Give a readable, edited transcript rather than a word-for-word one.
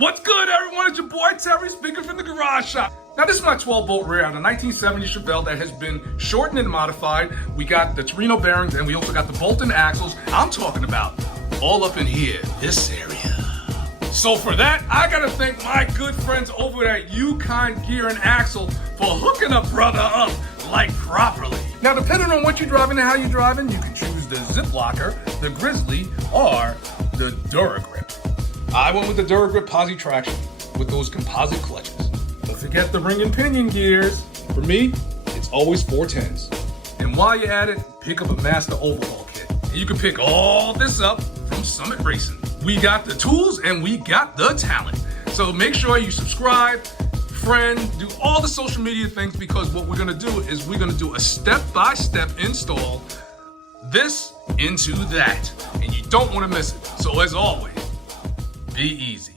What's good, everyone? It's your boy Terry speaking from the garage shop. Now, this is my 12-bolt rear out of 1970 Chevelle that has been shortened and modified. We got the Torino bearings and we also got the bolt-in axles. I'm talking about all up in here, this area. So for that, I gotta thank my good friends over at Yukon Gear and Axle for hooking a brother up like properly. Now, depending on what you're driving and how you're driving, you can choose the Zip Locker, the Grizzly, or the Duragrip. I went with the Duragrip Posi Traction with those composite clutches. Don't forget the ring and pinion gears. For me, it's always 410s. And while you're at it, pick up a Master Overhaul Kit. And you can pick all this up from Summit Racing. We got the tools and we got the talent. So make sure you subscribe, friend, do all the social media things, because what we're gonna do is we're gonna do a step-by-step install this into that. And you don't wanna miss it. So as always, be easy.